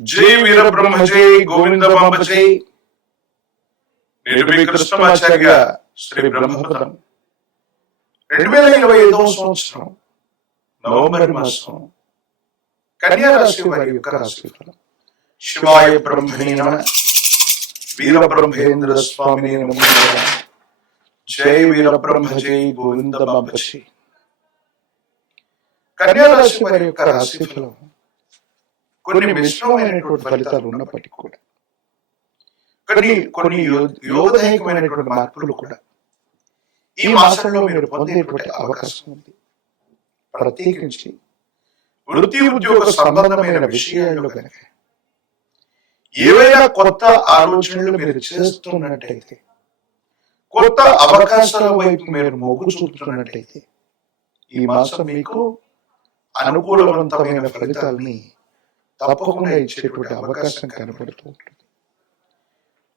జై వీరబ్రహ్మ జై గోవింద బాంబ జై. నేను మీ కృష్ణమాచార్య శ్రీ బ్రహ్మపదం. 2025వ సంవత్సరం నవంబర్ మాసం కన్యా రాశి వారి యొక్క రాశిఫలం. శివాయ బ్రహ్మణే నమః. వీరబ్రహ్మేంద్ర స్వామినే నమః. జై వీరబ్రహ్మ జై గోవింద బాంబ జై. కన్యా రాశి వారి యొక్క రాశిఫలం కొన్ని మిశ్రమైనటువంటి ఫలితాలు ఉన్నప్పటికీ కూడా కొన్ని యోగదాయకమైనటువంటి మార్పులు కూడా ఈ మాసంలో మీరు పొందేటువంటి అవకాశం ఉంది. ప్రత్యేకించి వృత్తి ఉద్యోగ సంబంధమైన విషయాల్లో కనుక ఏవైనా కొత్త ఆలోచనలు మీరు చేస్తున్నట్టయితే, కొత్త అవకాశాల వైపు మీరు మొగ్గు చూపుతున్నట్టయితే ఈ మాసం మీకు అనుకూలవంతమైన ఫలితాలని తప్పకుండా ఇచ్చేటువంటి అవకాశం కనపడుతూ ఉంటుంది.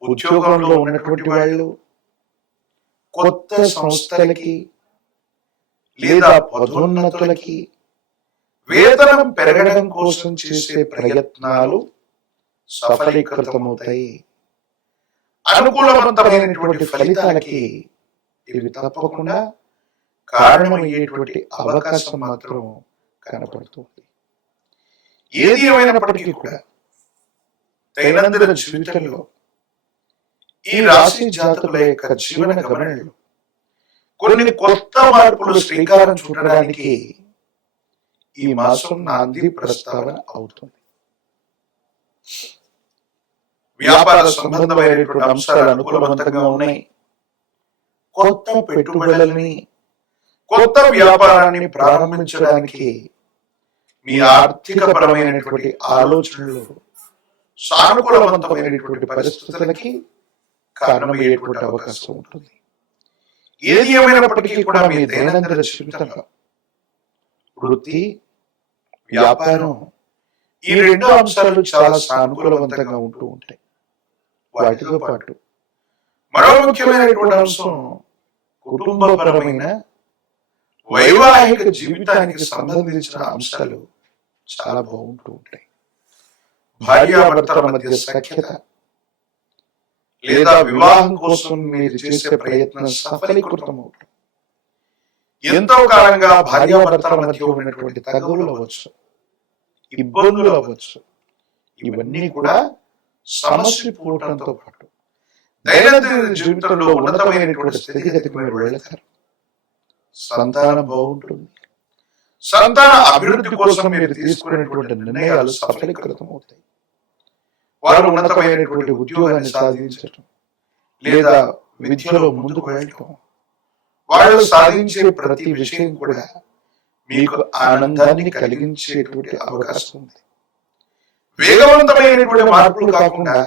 ఉద్యోగంలో ఉన్నటువంటి వాళ్ళు కొత్త సంస్థలకి లేదా పదోన్నతులకి వేతనం పెరగడం కోసం చేసే ప్రయత్నాలు సఫలీకృతమవుతాయి. అనుకూలవంతమైనటువంటి ఫలితాలకి ఇవి తప్పకుండా కారణమయ్యేటువంటి అవకాశం మాత్రం కనపడుతుంది. ఏది ఏమైనప్పటికీ కూడా దైనందిన జీవితంలో ఈ రాశి జాతకుల యొక్క జీవన గమనంలో కొన్ని కొత్త మార్పులు శ్రీకారం చుట్టడానికి ఈ మాసం నాంది ప్రస్తావన అవుతుంది. వ్యాపార సంబంధమైనటువంటి అంశాలు అనుకూలవంతంగా ఉన్నాయి. కొత్త పెట్టుబడులని, కొత్త వ్యాపారాన్ని ప్రారంభించడానికి మీ ఆర్థిక పరమైనటువంటి ఆలోచనలు సానుకూలవంతమైనటువంటి పరిస్థితులకి కారణమయ్యేటువంటి అవకాశం ఉంటుంది. ఏది ఏమైనప్పటికీ కూడా మీ దైనందిన జీవితంలో వృత్తి, వ్యాపారం ఈ రెండు అంశాలు చాలా సానుకూలవంతంగా ఉంటూ ఉంటాయి. వాటితో పాటు మరో ముఖ్యమైనటువంటి అంశం కుటుంబపరమైన వైవాహిక జీవితానికి సంబంధించిన అంశాలు చాలా బాగుంటూ ఉంటాయి. భార్యాభర్తల మధ్య సఖ్యత లేదా వివాహం కోసం మీరు చేసే ప్రయత్నం సఫలీకృతం అవుతుంది. ఎంతో కాలంగా భార్యాభర్తల మధ్య ఉన్నటువంటి తగువులు అవ్వచ్చు, ఇబ్బందులు అవ్వచ్చు, ఇవన్నీ కూడా సమస్య పోవడంతో పాటు దైనందిన జీవితంలో ఉన్నతమైనటువంటి స్థితిగతికి మీరు వెళతారు. సంతానం బాగుంటుంది. సంతాన అభివృద్ధి కోసం మీరు తీసుకునేటువంటి నిర్ణయాలు సఫలీకృతం అవుతాయి. వారు ఉన్నతమైనటువంటి ఉద్యోగాన్ని సాధించడం లేదా విద్యలో ముందుకు వెళ్ళటం, వాళ్ళు సాధించే ప్రతి విషయం కూడా మీకు ఆనందాన్ని కలిగించేటువంటి అవకాశం ఉంది. వేగవంతమైనటువంటి మార్పులు కాకుండా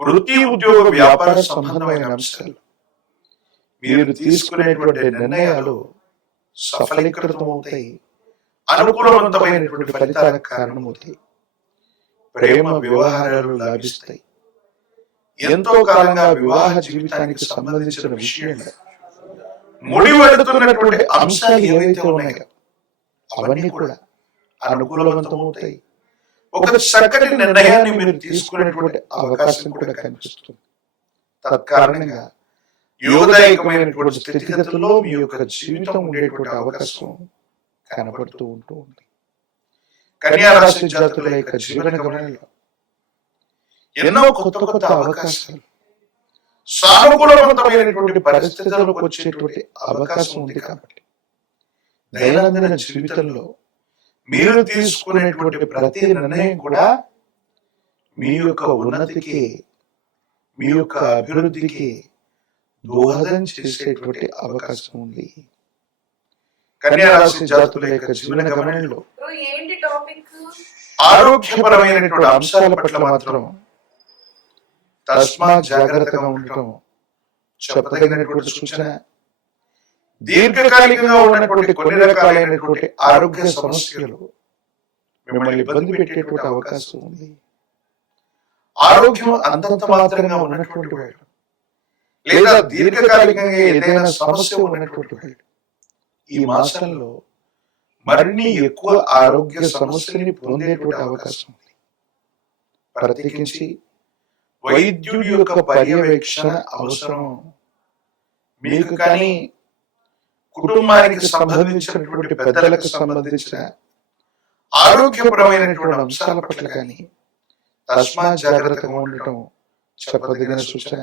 వృత్తి ఉద్యోగ వ్యాపార సంబంధమైన అంశాలు మీరు తీసుకునేటువంటి నిర్ణయాలు సఫలీకృతమవుతాయి. అనుకూలవంతమైనటువంటి ఫలితాలకు కారణమవుతాయి. ప్రేమ వ్యవహారాలు లాభిస్తాయి. ఎంతో కాలంగా వివాహ జీవితానికి సంబంధించిన విషయంలో ముడిపడుతున్నటువంటి అంశాలు ఏవైతే ఉన్నాయో అవన్నీ కూడా అనుకూలవంతమవుతాయి. ఒక చక్కటి నిర్ణయాన్ని మీరు తీసుకునేటువంటి అవకాశం కూడా కనిపిస్తుంది. తత్కారణంగా యోగదాయకమైనటువంటి స్థితిగతుల్లో మీ యొక్క జీవితం ఉండేటువంటి అవకాశం కనబడుతూ ఉంటూ ఉంది. కన్యా రాశి జాతుల యొక్క జీవన గమనంలో ఎన్నో కొత్త కొత్త అవకాశాలు, సానుకూలవంతమైనటువంటి పరిస్థితులకు వచ్చేటువంటి అవకాశం ఉంది. కాబట్టి దైనందిన జీవితంలో మీరు తీసుకునేటువంటి ప్రతి నిర్ణయం కూడా మీ యొక్క ఉన్నతికి, మీ యొక్క అభివృద్ధికి దోహదం చేసేటువంటి అవకాశం ఉంది. కన్యా రాశి జాతుల యొక్క జీవన గమనంలో ఆరోగ్యపరమైనటువంటి అంశాల పట్ల మాత్రం తస్మాత్ జాగ్రత్తగా ఉండటం చెప్పదగినటువంటి సూచన. దీర్ఘకాలికంగా ఉన్నటువంటి కొన్ని రకాలైనటువంటి ఆరోగ్య సమస్యలు మిమ్మల్ని ఇబ్బంది పెట్టేటువంటి అవకాశం ఉంది. ఆరోగ్యం అంతంత మాత్రంగా ఉన్నటువంటి వాళ్ళు లేదా దీర్ఘకాలికంగా ఏదైనా సమస్య ఉన్నటువంటి వాళ్ళు ఈ మాసంలో మరిన్ని ఎక్కువ ఆరోగ్య సమస్యలని పొందేటువంటి అవకాశం ఉంది. ప్రత్యేకించి వైద్యుడి యొక్క పర్యవేక్షణ అవసరం. మీకు కానీ కుటుంబానికి సంబంధించినటువంటి పెద్దలకు సంబంధించిన ఆరోగ్యపరమైనటువంటి అంశాల పట్ల కానీ తస్మాత్ జాగ్రత్తగా ఉండటం చెప్పదగిన సూచన.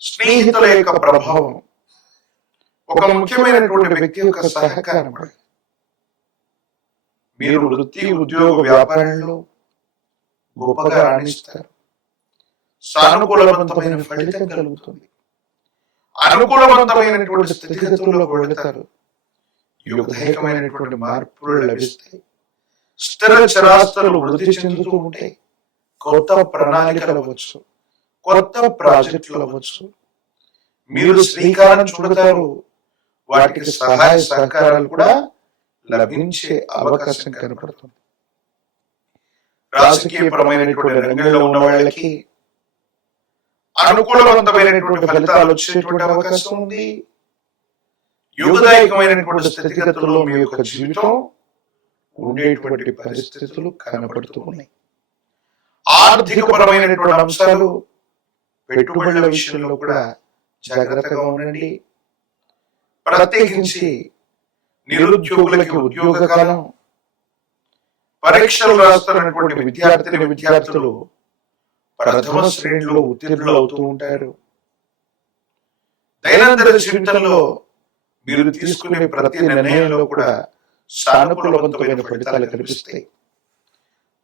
స్నేహితుల యొక్క ప్రభావం, ఒక ముఖ్యమైనటువంటి వ్యక్తి యొక్క సహకారం, మీరు వృత్తి ఉద్యోగ వ్యాపారంలో గొప్పగా రాణిస్తారు. సానుకూలవంతమైన ఫలితం కలుగుతుంది. అనుకూలవంతమైనటువంటి స్థితిగతుల్లో వెళతారు. యుగదాయకమైనటువంటి మార్పులు లభిస్తాయి. స్థిర చరాస్తులు వృద్ధి చెందుతూ ఉంటాయి. కొత్త ప్రణాళికలు అవ్వచ్చు, కొత్త ప్రాజెక్టులు అవ్వచ్చు. మీరు శ్రీకారం చుడతారు. వాటికి సహాయ సహకారాలు కూడా లభించే అవకాశం కనపడుతుంది. రాజకీయపరమైనటువంటి రంగంలో ఉన్న వాళ్ళకి అనుకూలవంతమైనటువంటి ఫలితాలు వచ్చేటువంటి అవకాశం ఉంది. యుగదాయకమైనటువంటి స్థితిగతుల్లో మీ యొక్క జీవితం ఉండేటువంటి పరిస్థితులు కనబడుతూ ఉన్నాయి. ఆర్థికపరమైనటువంటి అంశాలు, పెట్టుబడుల విషయంలో కూడా జాగ్రత్తగా ఉండండి. ప్రత్యేకించి నిరుద్యోగులకి ఉద్యోగ కాలం, పరీక్షలు రాస్తున్నటువంటి విద్యార్థులు ప్రథమ శ్రేణిలో ఉత్తీర్ణులు అవుతూ ఉంటారు. దైనందిన జీవితంలో మీరు తీసుకునే ప్రతి నిర్ణయంలో కూడా సానుకూలవంతమైన ఫలితాలు కనిపిస్తాయి.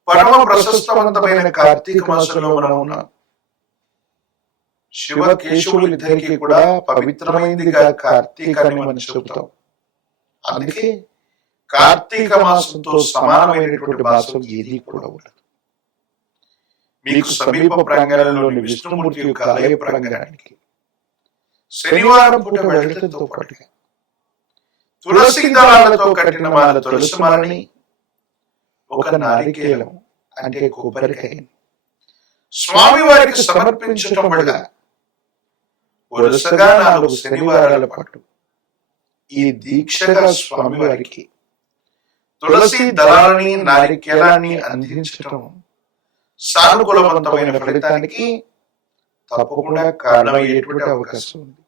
పరమ ప్రశస్తవంతమైన కార్తీక మాసంలో మనం ఉన్నాం. శివ కేశవులిద్దరికీ కూడా పవిత్రమైనదిగా కార్తీకాన్ని మనం చెబుతాం. అందుకే కార్తీక మాసంతో సమానమైనటువంటి మాసం ఏది కూడా ఉండదు. మీకు సమీప ప్రాంగణంలోని విష్ణుమూర్తి యొక్క ఆలయ ప్రాంగణానికి శనివారం పూట వెళ్ళడంతో పాటుగా తులసి దళాలతో కట్టిన మాల తులసి మాలని, ఒక నారికేలం అంటే కొబ్బరికాయ స్వామి వారికి సమర్పించటం వల్ల వరుసగా 4 శనివారాల పాటు ఈ దీక్షగా స్వామి వారికి తులసి దళాలని, నారికేలాన్ని అందించటం సానుకూలవంతమైన ఫలితానికి తప్పకుండా కారణమయ్యేటువంటి అవకాశం ఉంది.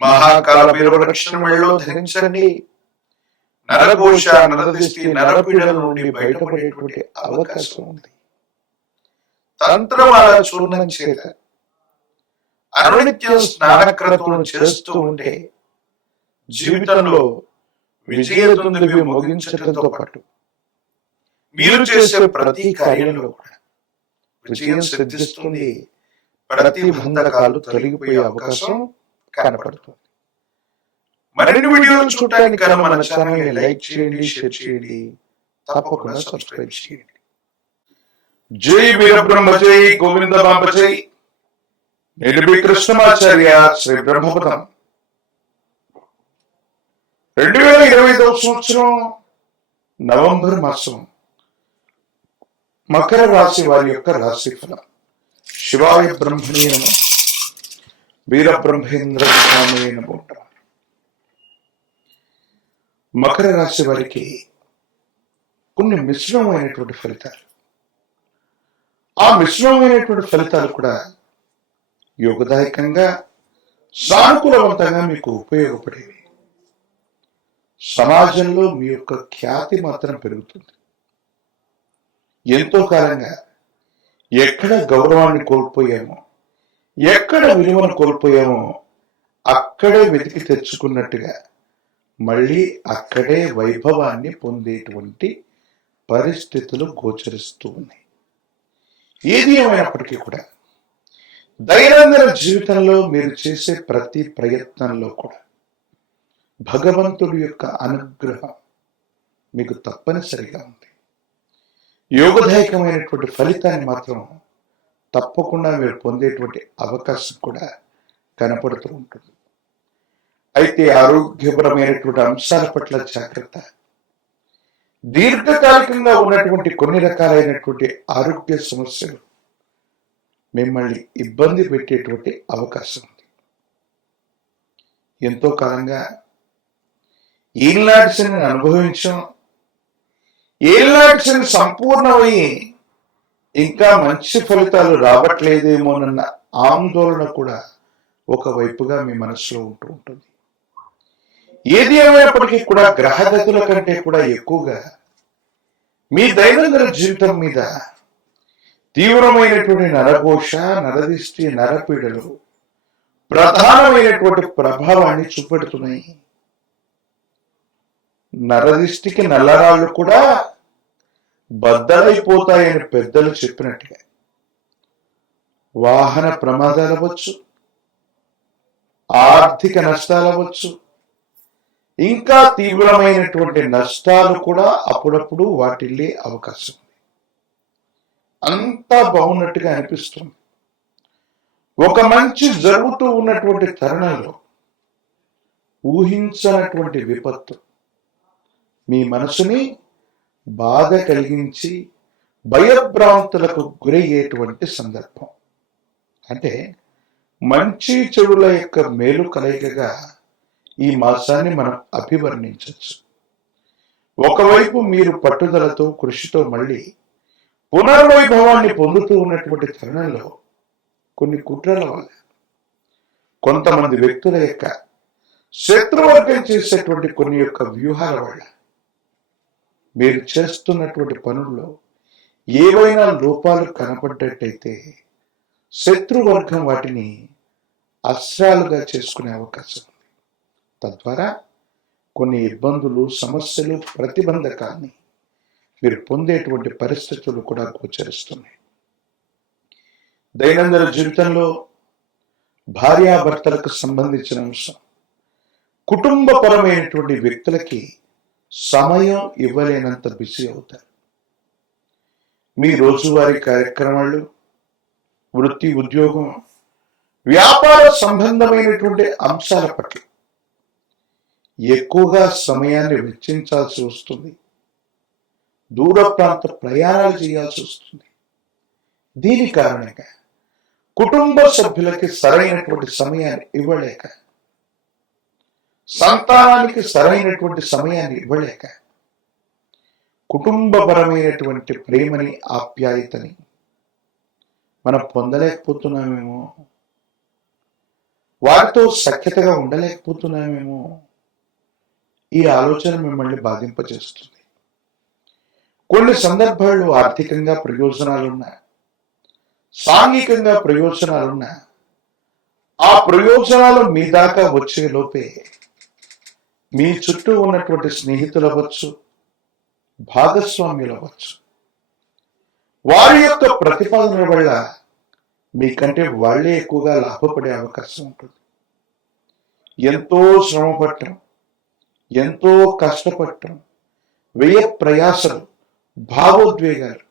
మహాకాల భైరవ రక్షణ మెడలో ధరించండి. నరఘోష, నరదిష్టి, నరపీడల నుండి బయటపడేటువంటి అవకాశం ఉంది. తంత్రమాల చూర్ణం చేత అనునిత్యం స్నానక్రతులను చేస్తూ ఉంటే జీవితంలో విజయదుందుభి మోగించడంతో పాటు మీరు చేసే ప్రతి కార్యంలో కూడా విజయం సిద్ధిస్తుంది. ప్రతిబంధకాలు తొలగిపోయే అవకాశం కనపడుతుంది. మరిన్ని వీడియోలు చూడటానికి మన ఛానల్ ని లైక్ చేయండి, షేర్ చేయండి, తప్పకుండా సబ్స్క్రైబ్ చేయండి. జై వీరబ్రహ్మ జై, గోవింద బాంబ జై. నేను మీ కృష్ణమాచార్య, శ్రీ బ్రహ్మపదం. 2025వ సంవత్సరం నవంబర్ మాసం మకర రాశి వారి యొక్క రాశి ఫలం. శివాయ బ్రహ్మణే నమః, వీరబ్రహ్మేంద్ర స్వామి నమో నమః. మకర రాశి వారికి కొన్ని మిశ్రమమైనటువంటి ఫలితాలు. ఆ మిశ్రమమైనటువంటి ఫలితాలు కూడా యోగదాయకంగా, సానుకూలవంతంగా మీకు ఉపయోగపడేవి. సమాజంలో మీ యొక్క ఖ్యాతి మాత్రం పెరుగుతుంది. ఎంతో కాలంగా ఎక్కడ గౌరవాన్ని కోల్పోయామో, ఎక్కడ విలువను కోల్పోయామో అక్కడే వెతికి తెచ్చుకున్నట్టుగా మళ్ళీ అక్కడే వైభవాన్ని పొందేటువంటి పరిస్థితులు గోచరిస్తూ ఉన్నాయి. ఏది ఏమైనప్పటికీ కూడా దైనందిన జీవితంలో మీరు చేసే ప్రతి ప్రయత్నంలో కూడా భగవంతుడి యొక్క అనుగ్రహం మీకు తప్పనిసరిగా ఉంది. యోగదాయకమైనటువంటి ఫలితాన్ని మాత్రం తప్పకుండా మీరు పొందేటువంటి అవకాశం కూడా కనపడుతూ ఉంటుంది. అయితే ఆరోగ్యపరమైనటువంటి అంశాల పట్ల జాగ్రత్త. దీర్ఘకాలికంగా ఉన్నటువంటి కొన్ని రకాలైనటువంటి ఆరోగ్య సమస్యలు మిమ్మల్ని ఇబ్బంది పెట్టేటువంటి అవకాశం ఉంది. ఎంతో కాలంగా ఏళ్ళనాటి శని అనుభవించాం. ఏళ్ళనాటి శని సంపూర్ణమై ఇంకా మంచి ఫలితాలు రావట్లేదేమోనన్న ఆందోళన కూడా ఒకవైపుగా మీ మనసులో ఉంటూ ఉంటుంది. ఏది ఏమైనప్పటికీ కూడా గ్రహగతుల కంటే కూడా ఎక్కువగా మీ దైనందిన జీవితం మీద తీవ్రమైనటువంటి నరఘోష, నరదిష్టి, నరపీడలు ప్రధానమైనటువంటి ప్రభావాన్ని చూపెడుతున్నాయి. నరదిష్టికి నల్లరాళ్ళు కూడా బద్దలైపోతాయని పెద్దలు చెప్పినట్టుగా వాహన ప్రమాదాలు అవ్వచ్చు, ఆర్థిక నష్టాలు అవ్వచ్చు, ఇంకా తీవ్రమైనటువంటి నష్టాలు కూడా అప్పుడప్పుడు వాటిల్లే అవకాశం ఉంది. అంతా బాగున్నట్టుగా అనిపిస్తుంది. ఒక మంచి జరుగుతూ ఉన్నటువంటి తరుణంలో ఊహించనటువంటి విపత్తు మీ మనసుని బాధ కలిగించి భయభ్రాంతులకు గురయ్యేటువంటి సందర్భం. అంటే మంచి చెడుల యొక్క మేలు కలయికగా ఈ మాసాన్ని మనం అభివర్ణించవచ్చు. ఒకవైపు మీరు పట్టుదలతో, కృషితో మళ్ళీ పునర్వైభవాన్ని పొందుతూ ఉన్నటువంటి తరుణంలో కొన్ని కుట్రల వల్ల, కొంతమంది వ్యక్తుల యొక్క శత్రువర్గం చేసేటువంటి కొన్ని యొక్క వ్యూహాల వల్ల మీరు చేస్తున్నటువంటి పనుల్లో ఏవైనా లోపాలు కనపడ్డట్టయితే శత్రువర్గం వాటిని అస్త్రాలుగా చేసుకునే అవకాశం ఉంది. తద్వారా కొన్ని ఇబ్బందులు, సమస్యలు, ప్రతిబంధకాన్ని మీరు పొందేటువంటి పరిస్థితులు కూడా గోచరిస్తున్నాయి. దైనందిన జీవితంలో భార్యాభర్తలకు సంబంధించిన అంశం, కుటుంబపరమైనటువంటి వ్యక్తులకి సమయం ఇవ్వలేనంత బిజీ అవుతారు. మీ రోజువారీ కార్యక్రమాలు, వృత్తి, ఉద్యోగం, వ్యాపార సంబంధమైనటువంటి అంశాల పట్ల ఎక్కువగా సమయాన్ని వెచ్చించాల్సి వస్తుంది. దూర ప్రాంత ప్రయాణాలు చేయాల్సి వస్తుంది. దీని కారణంగా కుటుంబ సభ్యులకి సరైనటువంటి సమయాన్ని ఇవ్వలేక, సంతానానికి సరైనటువంటి సమయాన్ని ఇవ్వలేక, కుటుంబపరమైనటువంటి ప్రేమని, ఆప్యాయతని మనం పొందలేకపోతున్నామేమో, వారితో సఖ్యతగా ఉండలేకపోతున్నామేమో, ఈ ఆలోచన మిమ్మల్ని బాధింపజేస్తుంది. కొన్ని సందర్భాల్లో ఆర్థికంగా ప్రయోజనాలున్నా, సాంఘికంగా ప్రయోజనాలున్నా, ఆ ప్రయోజనాలు మీ దాకా వచ్చే లోపే మీ చుట్టూ ఉన్నటువంటి స్నేహితులు అవ్వచ్చు, భాగస్వామ్యులు అవ్వచ్చు, వారి యొక్క ప్రతిపాదన వల్ల మీకంటే వాళ్లే ఎక్కువగా లాభపడే అవకాశం ఉంటుంది. ఎంతో శ్రమపడటం, ఎంతో కష్టపడటం, వ్యయ ప్రయాసలు, భావోద్వేగాలు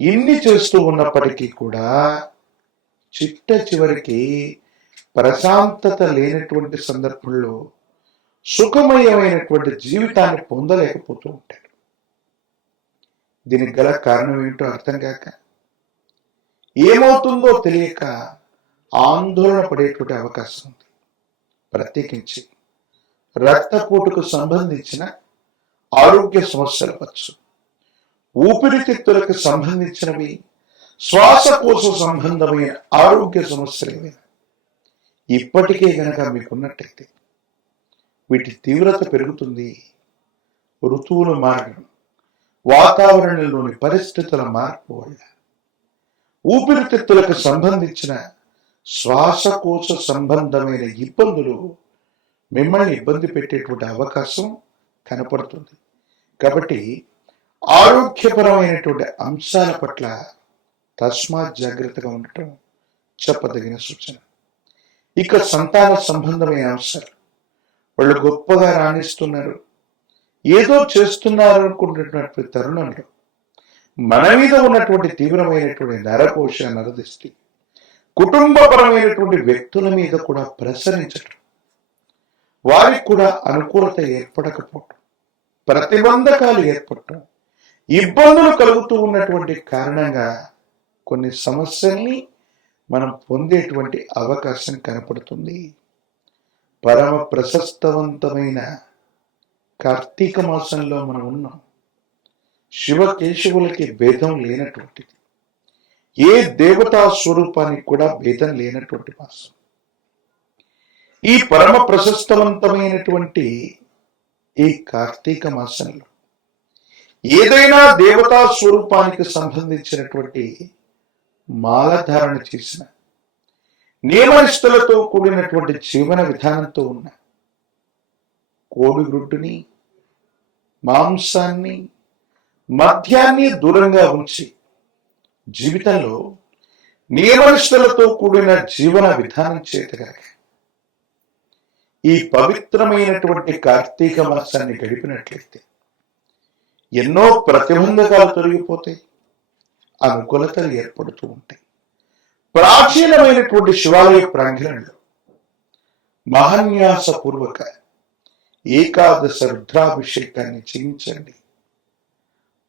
ఇన్ని చేస్తూ ఉన్నప్పటికీ కూడా చిట్ట చివరికి ప్రశాంతత లేనటువంటి సందర్భంలో సుఖమయమైనటువంటి జీవితాన్ని పొందలేకపోతూ ఉంటారు. దీనికి గల కారణం ఏంటో అర్థం కాక, ఏమవుతుందో తెలియక ఆందోళన పడేటువంటి అవకాశం ఉంది. ప్రత్యేకించి రక్తపోటుకు సంబంధించిన ఆరోగ్య సమస్యలు అవ్వచ్చు, ఊపిరితిత్తులకు సంబంధించినవి, శ్వాసకోశ సంబంధమైన ఆరోగ్య సమస్యలు ఏవైనా ఇప్పటికే గనక మీకున్నట్టయితే వీటి తీవ్రత పెరుగుతుంది. ఋతువులు మారడం, వాతావరణంలోని పరిస్థితుల మార్పు వల్ల ఊపిరితిత్తులకు సంబంధించిన శ్వాసకోశ సంబంధమైన ఇబ్బందులు మిమ్మల్ని ఇబ్బంది పెట్టేటువంటి అవకాశం కనపడుతుంది. కాబట్టి ఆరోగ్యపరమైనటువంటి అంశాల పట్ల తస్మాత్ జాగ్రత్తగా ఉండటం చెప్పదగిన సూచన. ఇక సంతాన సంబంధమైన అంశాలు, వాళ్ళు గొప్పగా రాణిస్తున్నారు, ఏదో చేస్తున్నారు అనుకున్నటువంటి తరుణంలో మన మీద ఉన్నటువంటి తీవ్రమైనటువంటి నరకోశ, నరదిష్టి కుటుంబపరమైనటువంటి వ్యక్తుల మీద కూడా ప్రసరించటం, వారికి కూడా అనుకూలత ఏర్పడకపోవటం, ప్రతిబంధకాలు ఏర్పడటం, ఇబ్బందులు కలుగుతూ ఉన్నటువంటి కారణంగా కొన్ని సమస్యల్ని మనం పొందేటువంటి అవకాశం కనపడుతుంది. పరమ ప్రశస్తవంతమైన కార్తీక మాసంలో మనం ఉన్నాం. శివకేశవులకి భేదం లేనటువంటిది. ఏ దేవతా స్వరూపానికి కూడా భేదం లేనటువంటి మాసం. ఈ పరమ ప్రశస్తవంతమైనటువంటి ఈ కార్తీక మాసంలో ఏదైనా దేవతా స్వరూపానికి సంబంధించినటువంటి మాలధారణ చేసిన, నియమనిష్టలతో కూడినటువంటి జీవన విధానంతో ఉన్న కోడిగుడ్డుని, మాంసాన్ని, మద్యాన్ని దూరంగా ఉంచి జీవితంలో నియమనిష్టలతో కూడిన జీవన విధానం చేతగా ఈ పవిత్రమైనటువంటి కార్తీక మాసాన్ని గడిపినట్లయితే ఎన్నో ప్రతిబంధకాలు తొలగిపోతాయి, అనుకూలతలు ఏర్పడుతూ ఉంటాయి. ప్రాచీనమైనటువంటి శివాలయ ప్రాంగణంలో మహాన్యాసపూర్వక ఏకాదశ రుద్రాభిషేకాన్ని చేయించండి.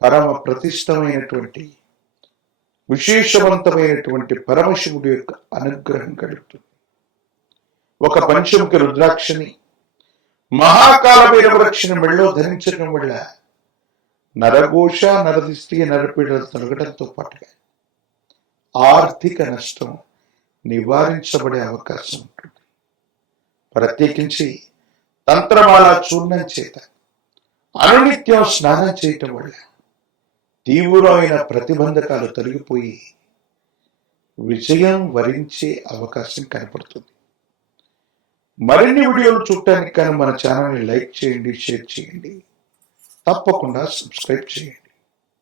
పరమ ప్రతిష్టమైనటువంటి విశేషవంతమైనటువంటి పరమశివుడి యొక్క అనుగ్రహం కలుగుతుంది. ఒక పంచముఖ రుద్రాక్షని, మహాకాల భైరవరక్షని మెళ్ళో ధరించడం వల్ల నరఘోష, నరదిష్టి, నరపీడలు తొలగడంతో పాటుగా ఆర్థిక నష్టం నివారించబడే అవకాశం ఉంటుంది. ప్రత్యేకించి తంత్రమాల చూర్ణం చేత అనునిత్యం స్నానం చేయటం వల్ల తీవ్రమైన ప్రతిబంధకాలు తొలగిపోయి విజయం వరించే అవకాశం కనపడుతుంది. మరిన్ని వీడియోలు చూడటానికి కానీ మన ఛానల్ని లైక్ చేయండి, షేర్ చేయండి, తప్పకుండా సబ్స్క్రైబ్ చేయండి.